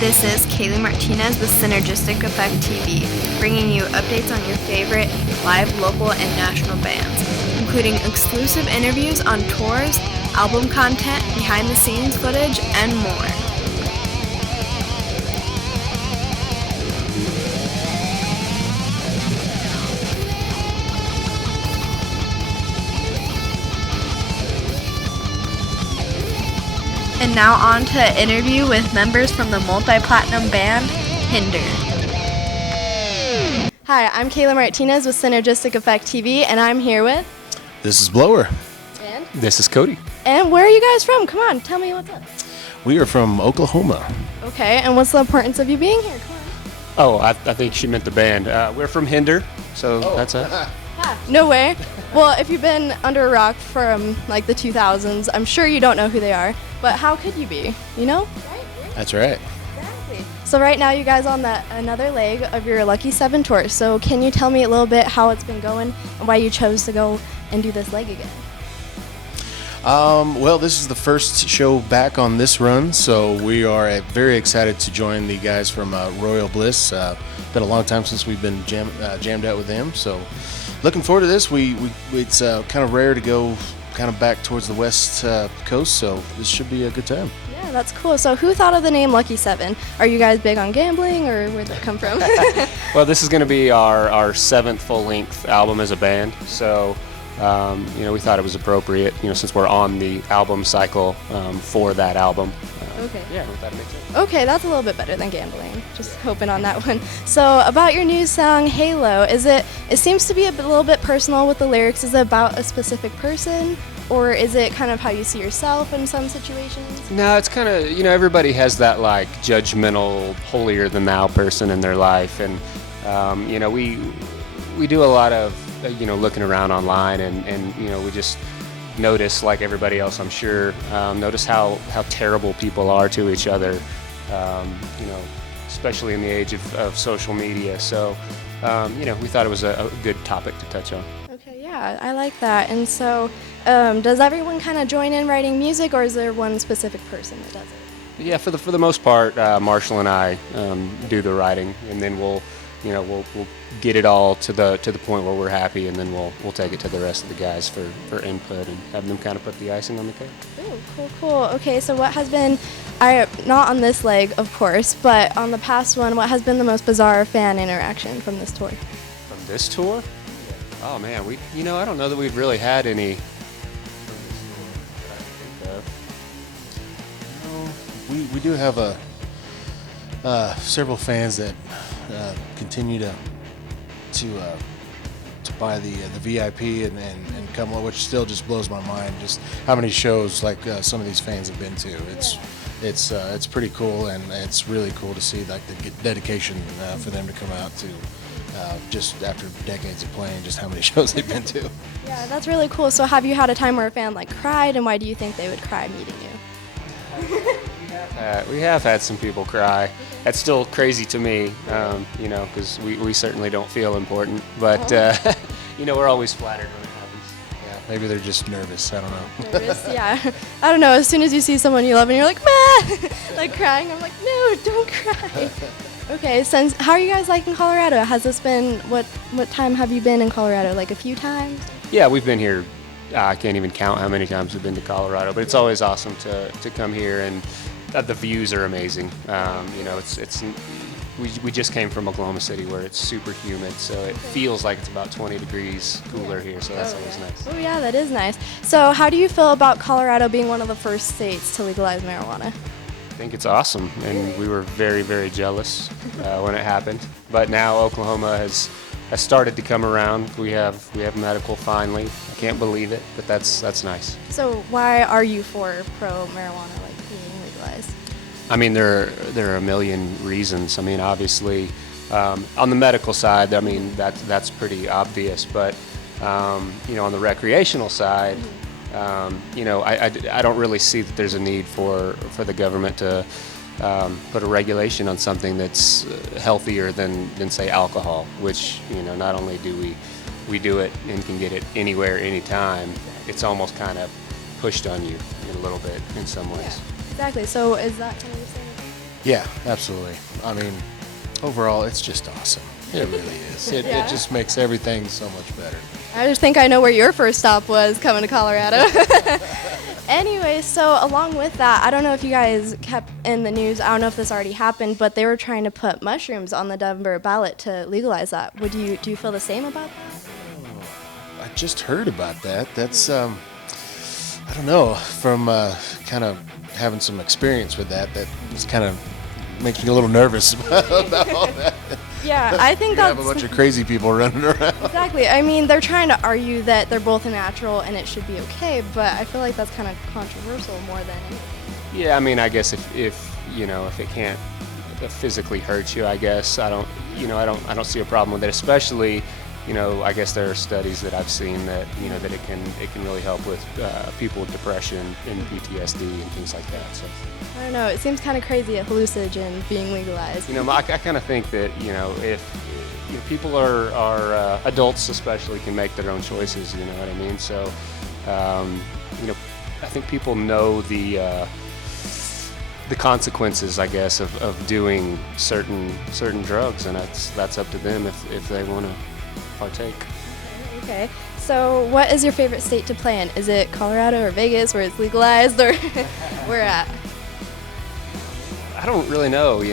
This is Kalie Martinez with Synergistic Effect TV, bringing you updates on your favorite live, local, and national bands, including exclusive interviews on tours, album content, behind-the-scenes footage, and more. And now on to an interview with members from the multi-platinum band, Hinder. Hi, I'm Kalie Martinez with Synergistic Effect TV, and I'm here with... This is Blower. And? This is Cody. And where are you guys from? Come on, tell me what's up. We are from Oklahoma. Okay, and what's the importance of you being here? Come on. Oh, I think she meant the band. We're from Hinder, so that's it. No way. Well, if you've been under a rock from like the 2000s, I'm sure you don't know who they are. But how could you be? You know? Right? That's right. Exactly. So right now you guys on another leg of your Lucky 7 tour. So can you tell me a little bit how it's been going and why you chose to go and do this leg again? Well, this is the first show back on this run, so we are very excited to join the guys from Royal Bliss. Been a long time since we've been jammed out with them, so looking forward to this. It's kind of rare to go kind of back towards the west coast, so this should be a good time. Yeah, that's cool. So who thought of the name Lucky 7? Are you guys big on gambling, or where'd that come from? Well, this is going to be our 7th full-length album as a band, so we thought it was appropriate, since we're on the album cycle for that album. Okay. Yeah, that makes sense. Okay, that's a little bit better than gambling. Just hoping on that one. So about your new song, Halo, it seems to be a little bit personal with the lyrics. Is it about a specific person, or is it kind of how you see yourself in some situations? No, it's kind of, everybody has that like judgmental, holier than thou person in their life, and we do a lot of looking around online, and we just notice, like everybody else, I'm sure, notice how terrible people are to each other, especially in the age of social media. So, we thought it was a good topic to touch on. Okay, yeah, I like that. And so, does everyone kind of join in writing music, or is there one specific person that does it? Yeah, for the most part, Marshall and I do the writing, and then we'll get it all to the point where we're happy, and then we'll take it to the rest of the guys for input and have them kind of put the icing on the cake. Ooh, cool. Okay, so what has been, not on this leg, of course, but on the past one, what has been the most bizarre fan interaction from this tour? From this tour? Oh man, I don't know that we've really had any. We do have several fans that continue to buy the VIP and come, which still just blows my mind. Just how many shows like some of these fans have been to. It's pretty cool, and it's really cool to see like the dedication for them to come out to just after decades of playing, just how many shows they've been to. Yeah, that's really cool. So have you had a time where a fan like cried, and why do you think they would cry meeting you? We have had some people cry. That's still crazy to me, because we certainly don't feel important. But, we're always flattered when it happens. Yeah, maybe they're just nervous. I don't know. Nervous, yeah. I don't know. As soon as you see someone you love and you're like, meh, like crying, I'm like, no, don't cry. Okay, how are you guys liking Colorado? Has this been, what time have you been in Colorado? Like a few times? Yeah, we've been here. I can't even count how many times we've been to Colorado, but it's always awesome to come here, and the views are amazing. We just came from Oklahoma City, where it's super humid, so it feels like it's about 20 degrees cooler here, so that's always nice. Oh yeah, that is nice. So how do you feel about Colorado being one of the first states to legalize marijuana? I think it's awesome, and we were very, very jealous when it happened. But now Oklahoma has started to come around. We have medical finally. I can't believe it, but that's nice. So why are you for pro-marijuana, like being legalized? I mean, there are a million reasons. I mean, obviously, on the medical side, I mean that's pretty obvious. But on the recreational side, I don't really see that there's a need for the government to put a regulation on something that's healthier than say alcohol, which not only do we do it and can get it anywhere, anytime, it's almost kind of pushed on you a little bit in some ways. Yeah, exactly. So is that kind of your saying? Yeah, absolutely. I mean, overall, it's just awesome. It really is. It just makes everything so much better. I just think I know where your first stop was coming to Colorado. Anyway, so along with that, I don't know if you guys kept in the news, I don't know if this already happened, but they were trying to put mushrooms on the Denver ballot to legalize that. Do you feel the same about that? I just heard about that. That's, I don't know, from kind of having some experience with that was kind of makes me a little nervous about all that. Yeah, I think Have a bunch of crazy people running around. Exactly. I mean, they're trying to argue that they're both natural and it should be okay, but I feel like that's kind of controversial more than anything. Yeah, I mean, I guess if it can't physically hurt you, I guess I don't see a problem with it. Especially, I guess there are studies that I've seen that that it can really help with people with depression and PTSD and things like that. So I don't know. It seems kind of crazy a hallucinogen being legalized. I kind of think that if people are adults especially can make their own choices. You know what I mean? So I think people know the consequences, I guess, of doing certain drugs, and that's up to them if they want to partake. Okay. So what is your favorite state to play in? Is it Colorado or Vegas where it's legalized, or where at? I don't really know. We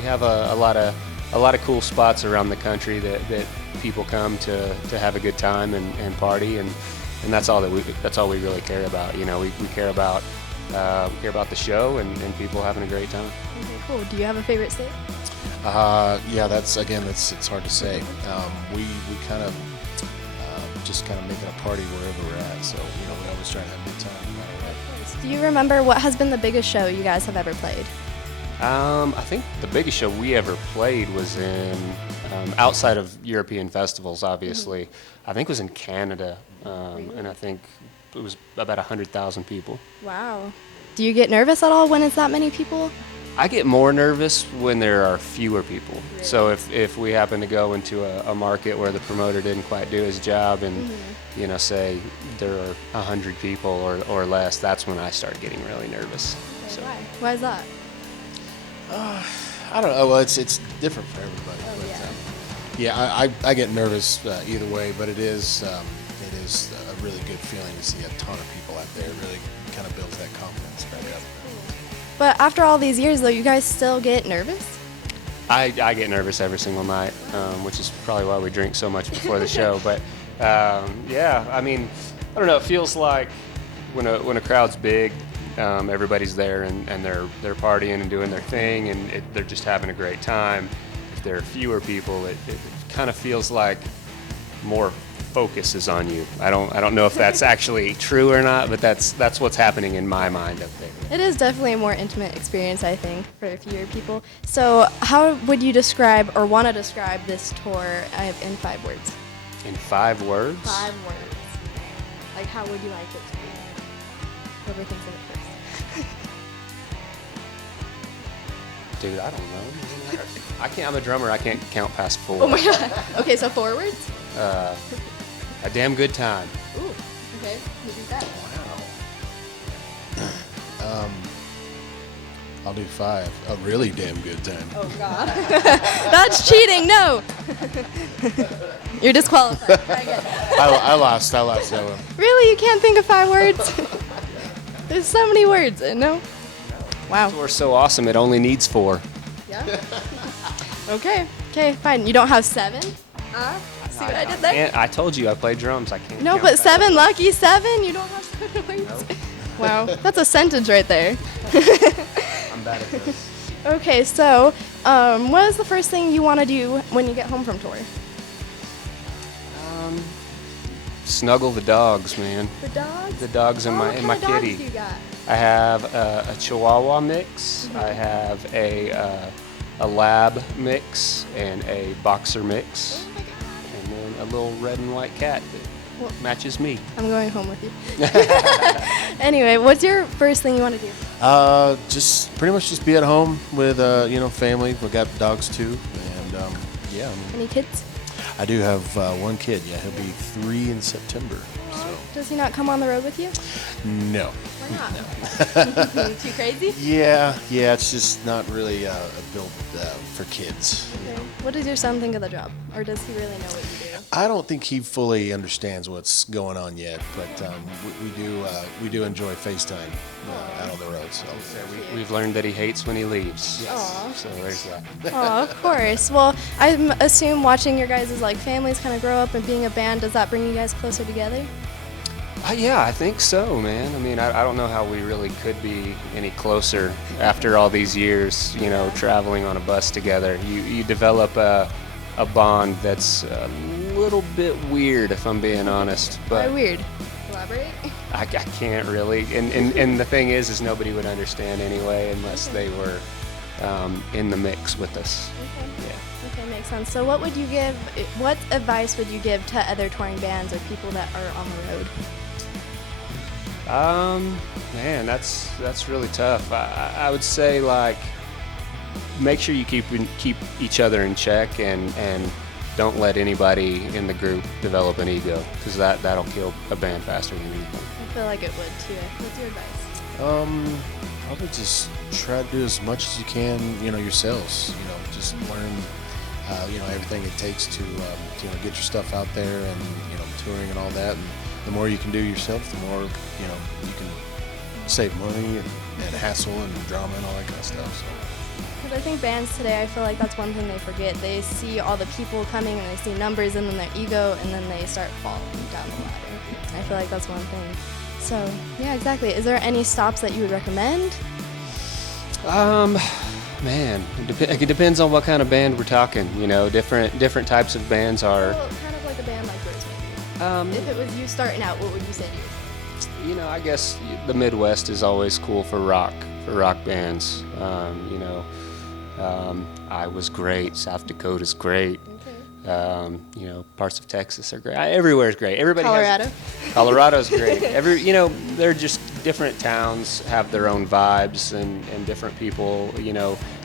have a lot of cool spots around the country that people come to have a good time and party, and that's all we really care about. We care about the show and people having a great time. Okay, cool. Do you have a favorite state? Yeah, it's hard to say. We kind of just kind of make it a party wherever we're at. So we always try to have a good time no matter what. Do you remember what has been the biggest show you guys have ever played? I think the biggest show we ever played was in outside of European festivals, obviously. Mm-hmm. I think it was in Canada, and I think it was about 100,000 people. Wow. Do you get nervous at all when it's that many people? I get more nervous when there are fewer people. Really? So if we happen to go into a market where the promoter didn't quite do his job and say there are 100 people or less, that's when I start getting really nervous. Okay, so. Why is that? I don't know. Well, it's different for everybody. Oh, yeah, I get nervous either way, but it is a really good feeling to see a ton of people out there. It really kind of builds that confidence back up. But after all these years, though, you guys still get nervous? I get nervous every single night, which is probably why we drink so much before the show. But yeah, I mean, I don't know. It feels like when a crowd's big, everybody's there and they're partying and doing their thing, and they're just having a great time. If there are fewer people, it kind of feels like more focus is on you. I don't know if that's actually true or not, but that's what's happening in my mind up there. It is definitely a more intimate experience, I think, for fewer people. So how would you describe or want to describe this tour in 5 words? In 5 words? 5 words. Like, how would you like it to be? Whoever thinks of it first. Dude, I don't know. I can't. I'm a drummer. I can't count past 4. Oh my god. Okay, so 4 words? A damn good time. Ooh. Okay. You do that. Wow. I'll do 5. A really damn good time. Oh god. That's cheating. No. You're disqualified. Try again. I lost that one. Really? You can't think of 5 words? There's so many words. No. Wow. We're so awesome. It only needs 4. Yeah. Okay, fine. You don't have 7? See what I did there? I told you I play drums. I can't. No, count but that. 7, lucky 7. You don't have 7 words. Nope. Wow, that's a sentence right there. I'm bad at this. Okay, so what is the first thing you want to do when you get home from tour? Snuggle the dogs, man. The dogs? The dogs and what my kind of kitty. dogs do you got? I have a Chihuahua mix. Mm-hmm. I have a Lab mix and a Boxer mix, Oh my god. and then a little red and white cat that matches me. I'm going home with you. Anyway, what's your first thing you want to do? Just pretty much just be at home with family. We got dogs too, and yeah. Any kids? I do have 1 kid. Yeah, he'll be 3 in September. So Does he not come on the road with you? No. Why not? Too crazy? Yeah, it's just not really built for kids. Okay. What does your son think of the job? Or does he really know what you do? I don't think he fully understands what's going on yet, but we do enjoy FaceTime out on the road. So We've learned that he hates when he leaves. Aw. So there's that. Oh, of course. Well, I assume watching your guys' like families kind of grow up and being a band, does that bring you guys closer together? Yeah, I think so, man. I mean, I don't know how we really could be any closer after all these years, traveling on a bus together. You develop a bond that's a little bit weird, if I'm being honest. But Why weird? Elaborate? I can't really. And the thing is nobody would understand anyway unless they were in the mix with us. Okay. Yeah. Okay, makes sense. So what advice would you give to other touring bands or people that are on the road? Man, that's really tough. I would say, like, make sure you keep each other in check and don't let anybody in the group develop an ego, because that'll kill a band faster than anything. I feel like it would too. What's your advice? Probably just try to do as much as you can, yourselves. Just learn, everything it takes to, get your stuff out there and, touring and all that. And the more you can do yourself, the more, you can save money and hassle and drama and all that kind of stuff. So. Because I think bands today, I feel like that's one thing they forget. They see all the people coming and they see numbers and then their ego and then they start falling down the ladder. I feel like that's one thing. So, yeah, exactly. Is there any stops that you would recommend? Man, it depends on what kind of band we're talking. Different types of bands are. Well, kind of like a band like yours, maybe. If it was you starting out, what would you say to yourself? I guess the Midwest is always cool for rock bands. Iowa's great. South Dakota's great. Okay. Parts of Texas are great. Everywhere's great. Colorado? Colorado's great. They're just different towns have their own vibes, and different people,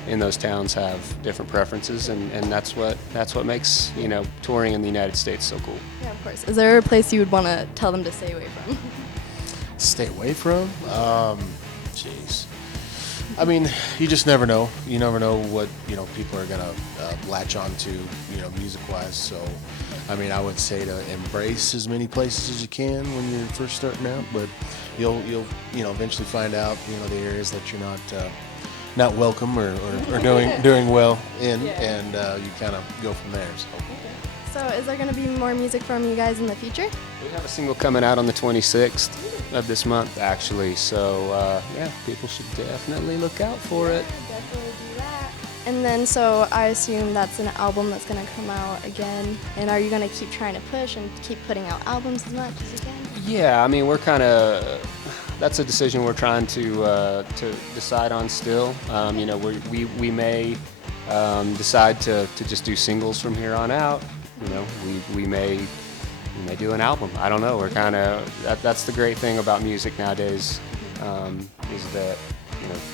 in those towns have different preferences, and that's what makes, touring in the United States so cool. Yeah, of course. Is there a place you would want to tell them to stay away from? Stay away from? Jeez. I mean, you just never know. You never know what, people are going to latch on to, music-wise. So, I mean, I would say to embrace as many places as you can when you're first starting out, but you'll eventually find out, the areas that you're not welcome or doing well in, and you kind of go from there. So is there going to be more music from you guys in the future? We have a single coming out on the 26th of this month, actually. So, people should definitely look out for it. Definitely do that. And then, so I assume that's an album that's going to come out again. And are you going to keep trying to push and keep putting out albums as much as you can? Yeah, I mean, that's a decision we're trying to decide on still. We may decide to just do singles from here on out. We may do an album. I don't know. We're kind of that's the great thing about music nowadays, is that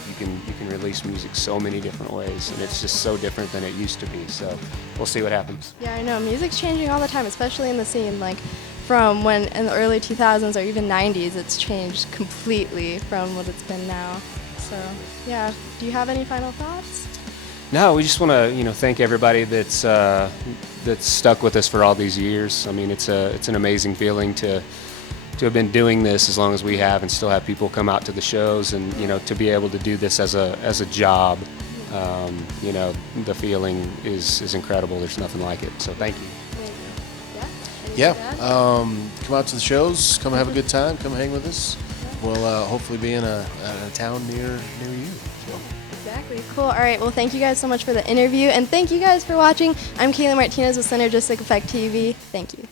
you can release music so many different ways, and it's just so different than it used to be. So we'll see what happens. Yeah, I know. Music's changing all the time, especially in the scene. Like from when in the early 2000s or even 90s, it's changed completely from what it's been now. So yeah, do you have any final thoughts? No, we just want to thank everybody that's stuck with us for all these years. I mean, it's an amazing feeling to have been doing this as long as we have and still have people come out to the shows, and to be able to do this as a job. The feeling is incredible. There's nothing like it. So thank you. Yeah. Come out to the shows. Come have a good time. Come hang with us. We'll hopefully be in a town near you. So. Exactly. Cool. All right. Well, thank you guys so much for the interview, and thank you guys for watching. I'm Kalie Martinez with Synergistic Effect TV. Thank you.